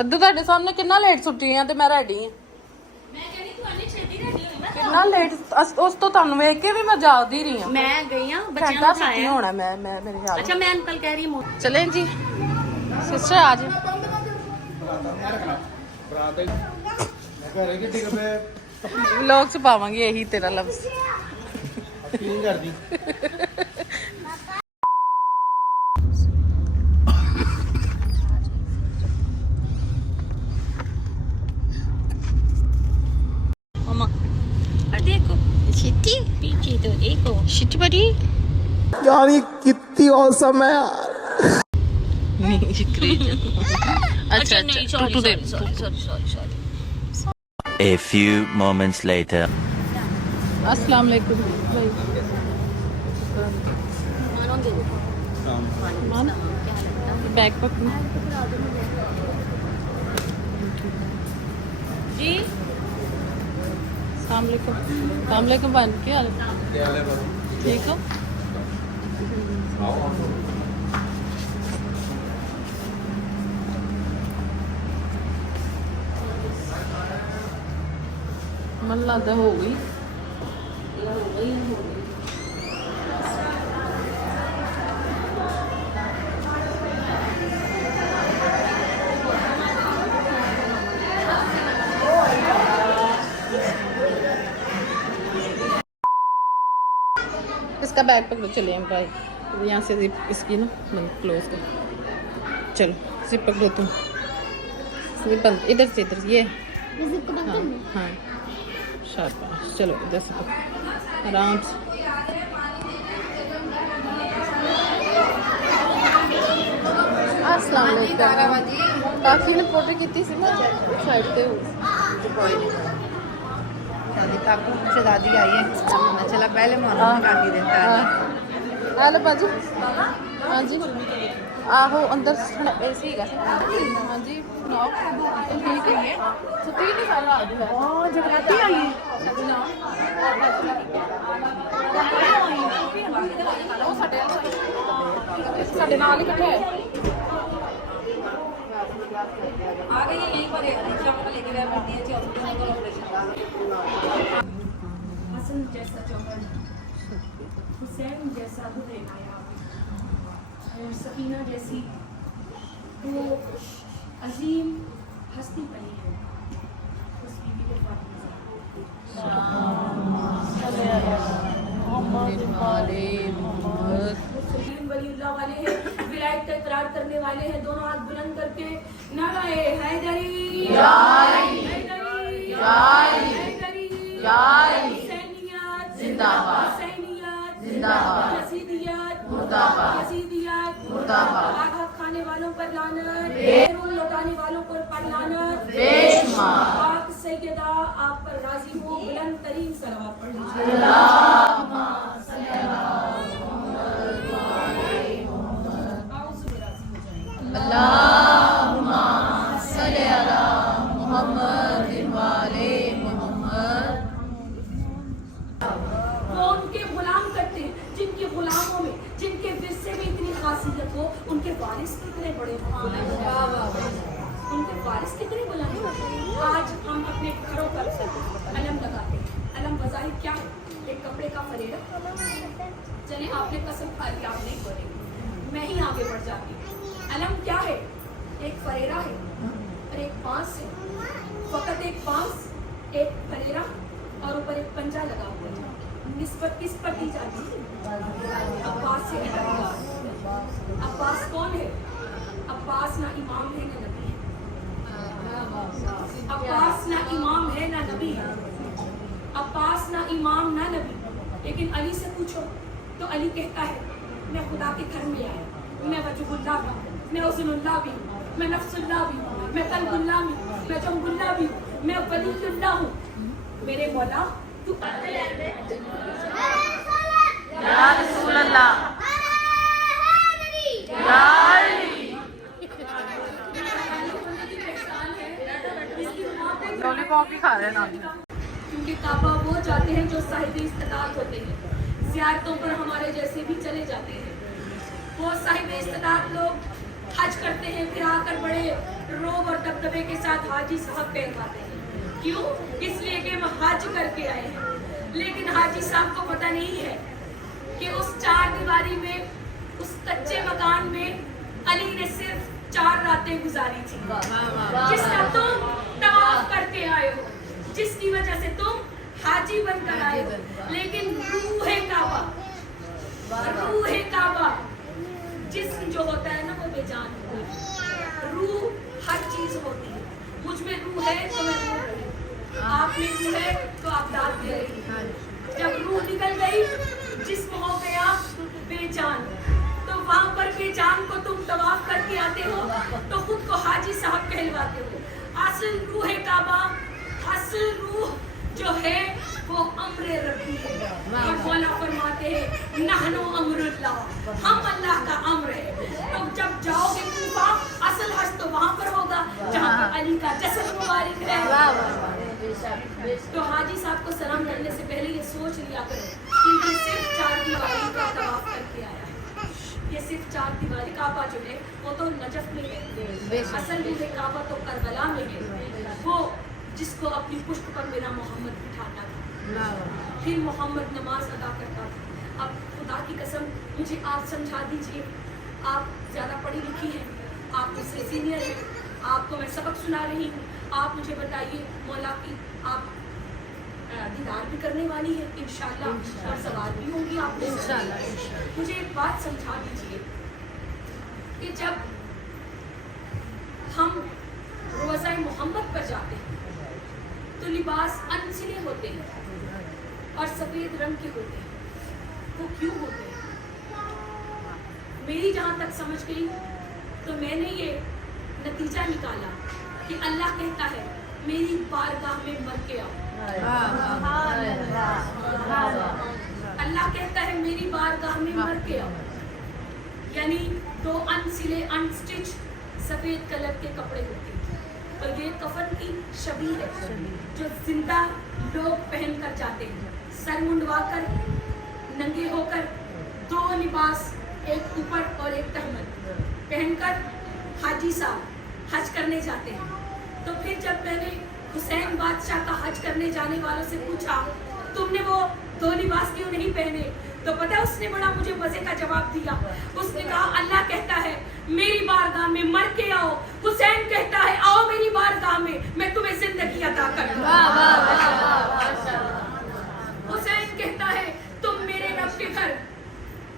ਅੱਧੂ ਤੁਹਾਡੇ ਸਾਹਮਣੇ ਕਿੰਨਾ ਲੇਟ ਸੁੱਤੀ ਆ ਤੇ ਮੈਂ ਰੈਡੀ ਆ। ਮੈਂ ਕਹਿੰਦੀ ਤੂੰ ਅੰਨੇ ਛੇਤੀ ਰੈਡੀ ਹੋਈ ਨਾ। ਕਿੰਨਾ ਲੇਟ ਉਸ ਤੋਂ ਤੁਹਾਨੂੰ ਵੇਖ ਕੇ ਵੀ ਮੈਂ ਜਾਗਦੀ ਰਹੀ ਆ। ਮੈਂ ਗਈ ਆ ਬੱਚਿਆਂ ਘੰਟਾ ਨੂੰ ਸੁੱਤੀ ਉਠਾਇਆ। ਹੋਣਾ ਮੈਂ ਮੇਰੇ ਖਿਆਲ। ਅੱਛਾ ਮੈਂ ਅੰਕਲ ਕਹਿ ਰਹੀ ਹੂੰ चलें जी सिस्टर आज व्लॉग च पावांगे यही तेरा लफ्ज मामा और देखो चिट्टी पीछे तो देखो शिट्टी बड़ी यार ये कितनी औसम है यार। अच्छा नहीं today sorry A few moments later. अस्सलाम वालेकुम मानोगे बैग पकड़ जी अस्सलाम वालेकुम बन के हाल ठीक हो मन लगता हो गई इसका बैग पकड़ो चलिए हम भाई यहाँ से जिप इसकी ना बंद क्लोज कर चलो जिप पकड़ो तुम जिप बंद इधर से ये हाँ हाँ शाबाश चलो इधर से पकड़ो आराम से अस्सलाम वालेकुम काकी ने फोटो की थी साइड पे काकू से दादी आई है चला पहले मोहन काटी देता है हेलो बाजू हाँ जी आहो अंदर ऐसे ही हाँ जी सुनाओ ठीक है छुट्टी नहीं सारा रात है जगराती आई है ਉਹ ਸਾਡੇ ਨਾਲ ਹੀ ਇਕੱਠੇ ਹੋਏ आ गई है यहीं पर शाम को लेके गए बनती है हसन जैसा चौहन हुसैन जैसा दुल्हे नायाब सकीना जैसी वो अजीम हस्ती बनी है उस बीवी को वलीउल्लाह वाले हैं विलायत का इकरार करने वाले हैं दोनों हाथ बुलंद करके नाराए हैदरी या अली हैदरी या अली हैदरी या अली हुसैनियत जिंदाबाद हुसैनियत जिंदाबाद यजीदियत मुर्दाबाद यजीदियत मुर्दाबाद आघात खाने वालों पर लानत बेरून लौटाने वालों पर लानत बेशुमार पाक सैयदा आप पर राजी हो बुलंद तरीन सलावत पढ़ लीजिए अल्लाहुम्मा सल्ली अला अल्लाहुम्मा सल्ली अला मुहम्मद वाले मुहम्मद। वो उनके गुलाम करते हैं जिनके गुलामों में जिनके विरसे में इतनी खासियत हो उनके वारिस कितने बड़े उनके वारिस कितने बुलंद आज हम अपने घरों पर अलम लगाते हैं अलम बज़ाहिर क्या है एक कपड़े का फरेरा चले आपने कसम खा ली आप नहीं करेंगे मैं ही आगे बढ़ जाती हूँ अलम क्या है एक फरेरा है और एक बांस है फकत एक बांस एक फरेरा और ऊपर एक पंजा लगा हुआ है निस्बत किस पर दी जाती है अब्बास से अब्बास कौन है अब्बास ना इमाम है ना नबी है अब्बास ना इमाम है ना नबी है अब्बास ना इमाम ना नबी लेकिन अली से पूछो तो अली कहता है मैं खुदा के घर में आया मैं वजहुल्लाह भी हूँ मैं उज़ुल्लाह भी हूँ मैं नफ्सुल्लाह भी हूँ मैं कल्बुल्लाह भी हूँ मैं जम्बुल्लाह भी हूँ मैं वलीउल्लाह हूँ मेरे मौला तू या रसूल अल्लाह या अली लॉलीपॉप ही खा रहे हैं ना क्योंकि काबा वो जाते हैं जो साहिब इस्तिताअत होते हैं ज़ियारतों पर हमारे जैसे भी चले जाते हैं वो साहिब इस्तिताअत लोग हज करते हैं, फिर आकर बड़े रोब और दबदबे के साथ हाजी साहब कहलाते हैं। क्यों? इसलिए कि हम हज करके आए हैं। लेकिन हाजी साहब को पता नहीं है कि उस चार दीवारी में, उस कच्चे मकान में अली ने सिर्फ 4 रातें गुजारी थी, जिसका तुम तवाफ करके आए हो, जिसकी वजह से तुम हाजी बनकर आए हो। लेकिन रूहे काबा, रूहे काबा जिस्म जो होता है ना वो बेजान होता है। रूह हर चीज होती है। मुझ में रूह है तो मैं रूह रही, आप में रूह है तो आप दाद दे रही। जब रूह निकल गई, जिस्म हो गया बेजान, तो वहां पर बेजान को तुम तवाफ करके आते हो तो खुद को हाजी साहब कहलवाते हो। असल रूह काबा, असल रूह जो है वो अम्र रब्बी है। और मौला फरमाते हैं नहनो अम्रुल्लाह, हम अल्लाह का अम्र है। तो जब जाओगे कूफा, असल हज तो वहां पर होगा जहाँ पर अली का जसद मुबारक है। तो हाजी साहब को सलाम करने से पहले ये सोच लिया करो कि ये सिर्फ 4 दीवारी का तवाफ करके आया है। ये सिर्फ 4 दीवारी काबा जो है वो तो नजफ में है, असल रूह काबा तो करबला में है, वो जिसको अपनी पुष्ट पर मेरा मोहम्मद बिठाता था, फिर मोहम्मद नमाज अदा करता था। अब खुदा की कसम मुझे आप समझा दीजिए, आप ज़्यादा पढ़ी लिखी हैं, आप मुझसे सीनियर हैं, आपको मैं सबक सुना रही हूँ, आप मुझे बताइए मौला की आप दीदार भी करने वाली है इंशाल्लाह, और सवाल भी होंगी आप इंशाल्लाह। मुझे एक बात समझा दीजिए कि जब हम रोज़ा मोहम्मद पर जाते हैं तो लिबास अनसिले होते हैं और सफ़ेद रंग के होते हैं। वो क्यों होते हैं? मेरी जहाँ तक समझ गई तो मैंने ये नतीजा निकाला कि अल्लाह कहता है मेरी बारगाह में मर के आओ। अल्लाह कहता है मेरी बारगाह में मर के आओ, यानी 2 अनसिले अनस्टिच सफ़ेद कलर के कपड़े होते हैं। तो ये कफन की शबीह है जो जिंदा लोग पहन कर जाते हैं, सर मुंडवा कर, नंगे होकर, 2 लिबास, एक ऊपर और एक तहमत पहनकर हाजी साहब हज करने जाते हैं। तो फिर जब मैंने हुसैन बादशाह का हज करने जाने वालों से पूछा तुमने वो 2 लिबास क्यों नहीं पहने, तो पता है उसने बड़ा मुझे मजे का जवाब दिया। उसने कहा अल्लाह कहता है मेरी बारगाह में मर के आओ, हुसैन कहता है आओ मेरी बारगाह में, मैं तुम्हें जिंदगी अता करूंगा। हुसैन कहता है तुम मेरे रब के घर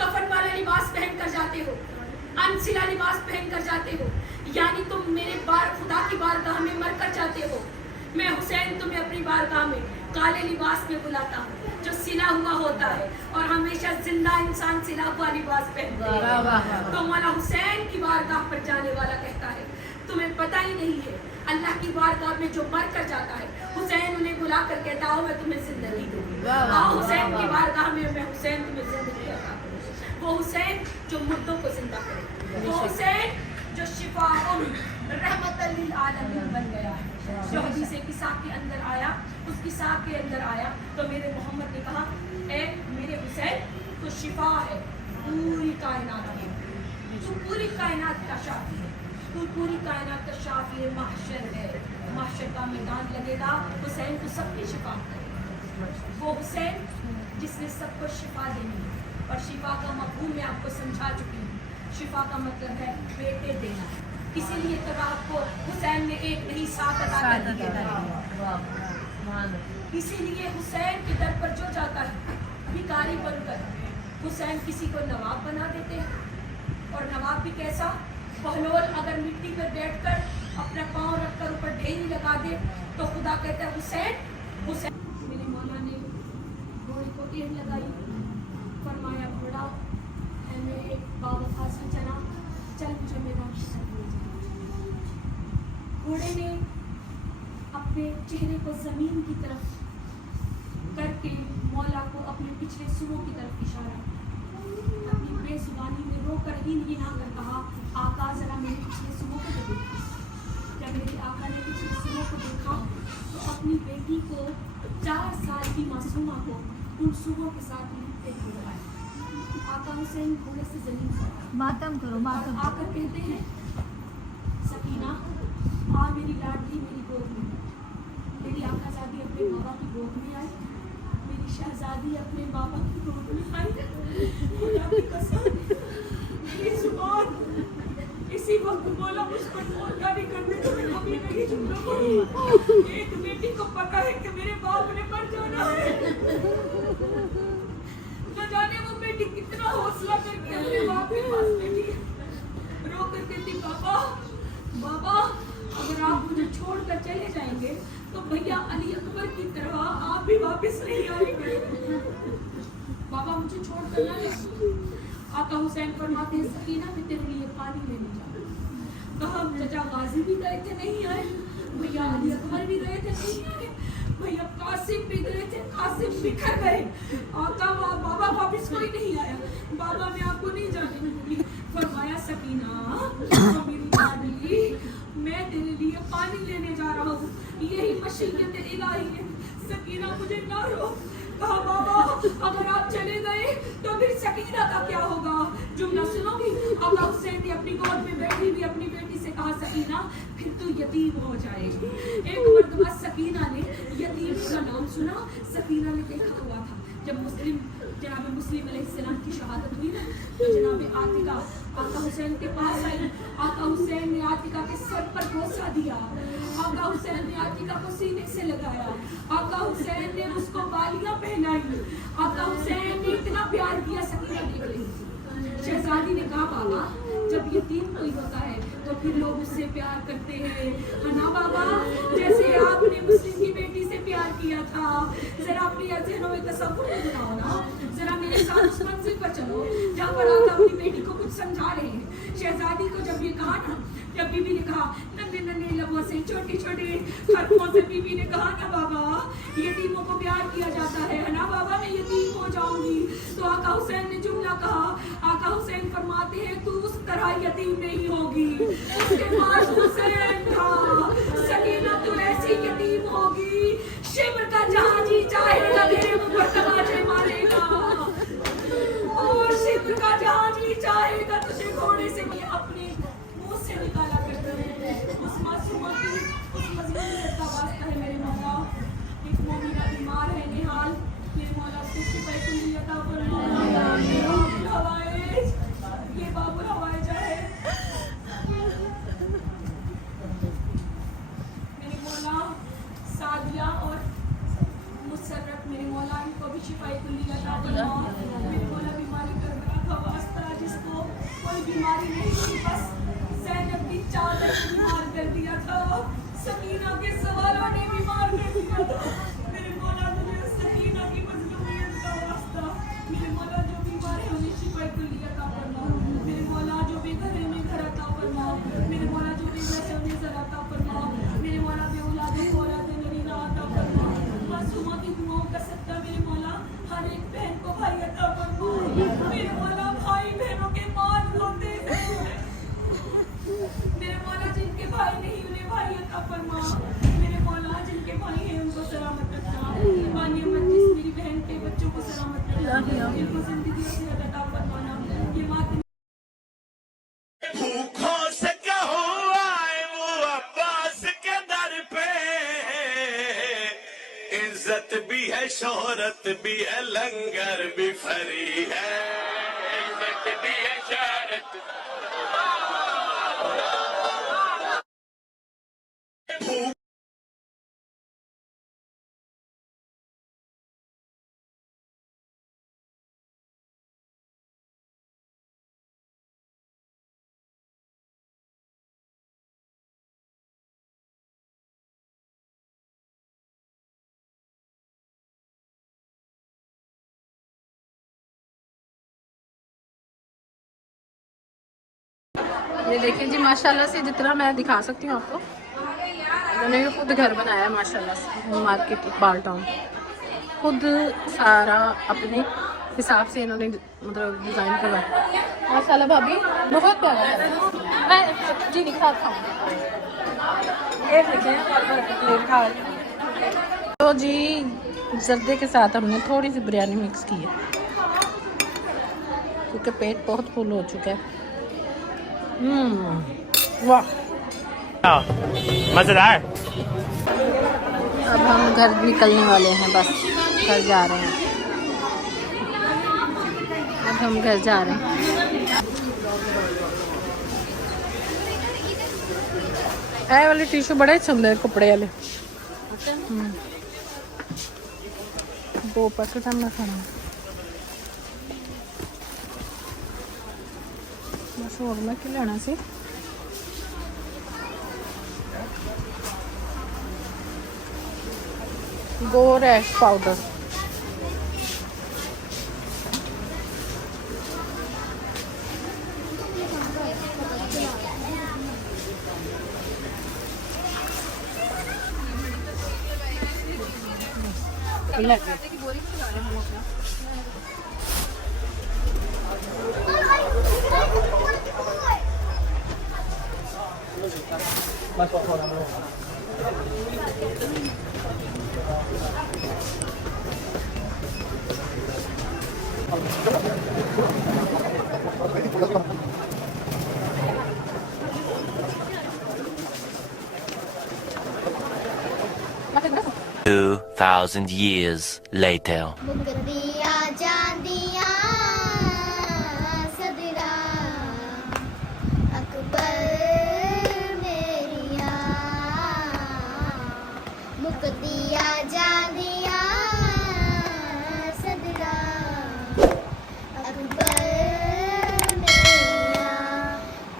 कफन वाला लिबास पहन कर जाते हो, अनसिला लिबास पहन कर जाते हो, यानी तुम मेरे खुदा की बारगाह में मर कर जाते हो। मैं हुसैन तुम्हें अपनी बारगाह में काले लिबास में बुलाता हूँ जो सिला हुआ होता है, और हमेशा जिंदा इंसान सिला हुआ लिबास पहनता है। तो मौला हुसैन की बारगाह पर जाने वाला कहता है तुम्हें पता ही नहीं है अल्लाह की बारगाह में जो मर कर जाता है, हुसैन उन्हें बुला कर कहता हो मैं तुम्हें जिंदगी दूंगी, आओ हुसैन की बारगाह में, मैं हुसैन तुम्हें जिंदगी अता करूं। वो हुसैन जो मुर्दों को जिंदा करे, वो हुसैन जो शिफाउन रहमतल लिल आलमीन बन गया है, जो हदीसे किसा के अंदर आया, उस किसा के अंदर आया तो मेरे मोहम्मद ने कहा ए मेरे हुसैन तो शिफा है पूरी कायनात की, तू पूरी कायनात का शाफी है, तू पूरी कायनात का शाफी है। महशर है, महशर का मैदान लगेगा, हुसैन को सबकी शिफा करेगा। वो हुसैन जिसने सबको शिफा देनी है, और शिफा का मफहूम मैं आपको समझा चुकी हूँ। शिफा का मतलब है बेटे देना, इसीलिए तो आपको हुसैन ने 1 नहीं 7 अता कर दिए। इसीलिए हुसैन के दर पर जो जाता है भिखारी बनकर, हुसैन किसी को नवाब बना देते हैं। और नवाब भी कैसा? बहलोल अगर मिट्टी पर बैठकर अपना पाँव रखकर ऊपर ढेरी लगा दे तो खुदा कहता है हुसैन हुसैन। मेरे मौला ने घोड़े को टेढ़ लगाई, फरमाया घोड़ा है मेरे बावफा सा चला, चल मुझे मैदान की तरफ ले जा। घोड़े ने अपने चेहरे को जमीन की तरफ करके मौला को अपने पिछले सुरों की तरफ इशारा, अपनी बेजुबानी में रोकर ही ना कर कहा आका जरा मेरे पिछले सुरों को देखो। जब मेरे आका ने पिछले सुरों को देखा तो अपनी बेटी को 4 साल की मासूमा को उन सुरों के साथ लिपटे हुए आए। आका हुसैन घोड़े से जमीन पर मातम करो, मातम आकर कहते हैं सकीना आ मेरी लाडली मेरी गोद में, मेरी आकाजादी अपने बाबा की गोद में आई, मेरी शहजादी अपने बाबा की गोद में आई। खुदा की कसम मेरी जुबान इसी वक्त बोला मुझ पर जारी करने को मैं कभी नहीं झूठा बोलूंगी। एक बेटी को पता है कि मेरे बाप ने मर जाना है, न जाने वो बेटी कितना हौसला करके अपने बाप के पास बैठी है, रो कर कहती बाबा बाबा अगर आप मुझे छोड़कर चले जाएंगे तो भैया अली अकबर की तरह आप भी वापस नहीं आएंगे, बाबा मुझे छोड़कर ना जाइए। आका हुसैन फरमाते हैं सकीना मैं तेरे लिए पानी लेने जा रही हूं। कहा चचा गाजी भी गए थे नहीं आए, भैया अली अकबर भी गए थे नहीं आए, भैया कासिम भी गए थे कासिम बिखर गए, आका बाबा वापस कोई नहीं आया, बाबा मैं आपको नहीं जाने दूंगी। फरमाया सकीना मेरी लाडली मैं तेरे लिए पानी लेने जा रहा हूँ, यही मशीयत इलाही है, सकीना मुझे ना रो। कहा बाबा अगर आप चले गए तो फिर सकीना का क्या होगा, जुमला सुनोगी। आका हुसैन ने अपनी गोद में बैठी हुई अपनी बेटी से कहा सकीना फिर तू यतीम हो जाएगी। एक मर्तबा सकीना ने यतीम का नाम सुना, सकीना ने देखा हुआ था जब जनाब मुस्लिम अलैहिस्सलाम की शहादत हुई ना तो जनाब आतिका आका हुसैन के पास आई, आका हुसैन ने आतिका के सर पर बोसा दिया, आका हुसैन ने आतिका को सीने से लगाया, आका हुसैन ने उसको बालियां पहनाई, आका हुसैन ने इतना प्यार किया सकीना देख रही थी। शहजादी ने कहा बाबा जब यतीम कोई होता है तो फिर लोग उससे प्यार करते हैं, है ना बाबा, जैसे आपने मुस्लिम की बेटी से प्यार किया था, जरा अपनी अज़हनों में तसव्वुर बनाओ ना, जरा मेरे साथ उस मंजिल पर चलो जहाँ पर आप अपनी बेटी को कुछ समझा रहे हैं। शहजादी को जब ये कहा ना, जब बीबी ने कहा नन्हे नन्हे लबों से छोटी छोटी हरफों से बीबी ने कहा ना बाबा यतीमों को प्यार किया जाता है ना बाबा मैं यतीम हो जाऊंगी, तो आका हुसैन ने जुमला कहा, आका हुसैन फरमाते हैं तू उस तरह यतीम नहीं होगी, उसके पास हुसैन था, सकीना तू ऐसी यतीम होगी शिमर का जहां जी चाहेगा तेरे मुंह पर तमाचे मारेगा, और शिमर का जहां जी चाहेगा तुझे घोड़े से मैं अपने मुंह से निकाला करता है। उस मासूमा की उस मजलूमियत का वास्ता है मेरे मौला, एक मोमिना बीमार है निहाल, मेरे मौला उसको शिफा कुल्ली अता फरमा, ये बाबुल हवाइज है मेरे मौला, सादिया और मुसर्रत मेरे मौला इनको भी शिफा कुल्ली अता फरमा, मेरे मौला बीमारी करबला का वास्ता जिसको कोई बीमारी नहीं थी बस ज़ैनब की चादर ने बीमार कर दिया था, सकीना के सवालों ने बीमार कर दिया था, मेरे मौला मुझे सकीना की मजलूमियत का वास्ता, मेरे मौला जो बीमार है उन्हें शिफा कुल्ली अता फरमा, मेरे मौला जो बेघर है उन्हें घर अता फरमा, मेरे मौला जो बेघर है उन्हें घर अता फरमा, मेरे मौला बेऔलाद है औलाद नरीना अता फरमा, मासूमा की दुआओं का सदका मेरे मौला हर एक बहन को भाई अता फरमा, मेरे मौला भाई बहनों के मान होते हैं, मेरे मौला जिनके भाई नहीं उन्हें भाई अता फरमा, मेरे मौला जिनके भाई हैं उनको सलामत रखना, मानिया मजलिस मेरी बहन के बच्चों को सलामत रखना, इनको जिंदगी से अता फरमाना, ये बात भूखों से क्या हुआ है वो अब्बास के दर पे, इज्जत भी है शोहरत भी है लंगर भी फरी है, इज्जत भी है शोहरत ये देखिए जी माशाल्लाह से जितना मैं दिखा सकती हूँ आपको, मैंने खुद घर बनाया है माशाल्लाह से, मार्केट बाल टाउन खुद सारा अपने हिसाब से इन्होंने मतलब डिज़ाइन करवाया माशाल्लाह। भाभी बहुत प्यारा है, मैं जी दिखाता हूँ, ये देखें तो जी जर्दे के साथ हमने थोड़ी सी बिरयानी मिक्स की है क्योंकि पेट बहुत फुल हो चुका है। वाह मजेदार। अब हम घर निकलने वाले हैं, बस घर जा रहे हैं। अब हम घर जा रहे हैं। ਇਹ ਵਾਲੇ ਟਿਸ਼ੂ ਬੜੇ ਅੱਛੇ ਹੁੰਦੇ ਕੱਪੜੇ ਵਾਲੇ। ਦੋ ਪੈਕਟ ਹਮ ਖਾਣਾ ਬਸ। ਹੋਰ ਮੈਂ ਕੀ ਲੈਣਾ ਸੀ? ਗੋ ਰੈਸ਼ ਪਾਊਡਰ। Two 2,000 years later. ਮੁਕਦੀਆਂ ਜਾਂਦੀਆਂ ਸਦਰਾ ਅਕਬਰ ਮੇਰੀਆਂ ਮੁਕਦੀਆਂ ਜਾਂਦੀਆਂ ਸਦਰਾ ਅਕਬਰ ਮੇਰੀਆਂ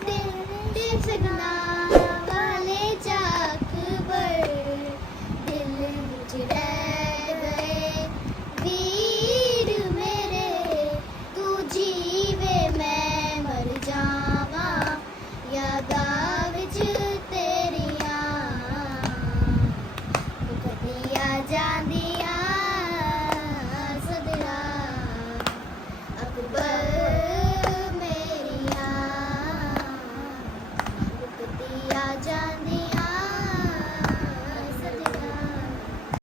ਦਿਲ ਸਗਨਾ ਵਾਲੇ ਜਾਕਬਰ ਦਿਲ ਵਿੱਚ ਰਹਿ ਗਏ ਵੀਰ ਮੇਰੇ ਤੂੰ ਜੀਵੇ ਮੈਂ ਮਰ ਜਾਵਾਂ ਯਾਦਾਂ ਵਿੱਚ ਤੇਰੀਆਂ ਮੁਕਦੀਆਂ ਜਾਂਦੀਆਂ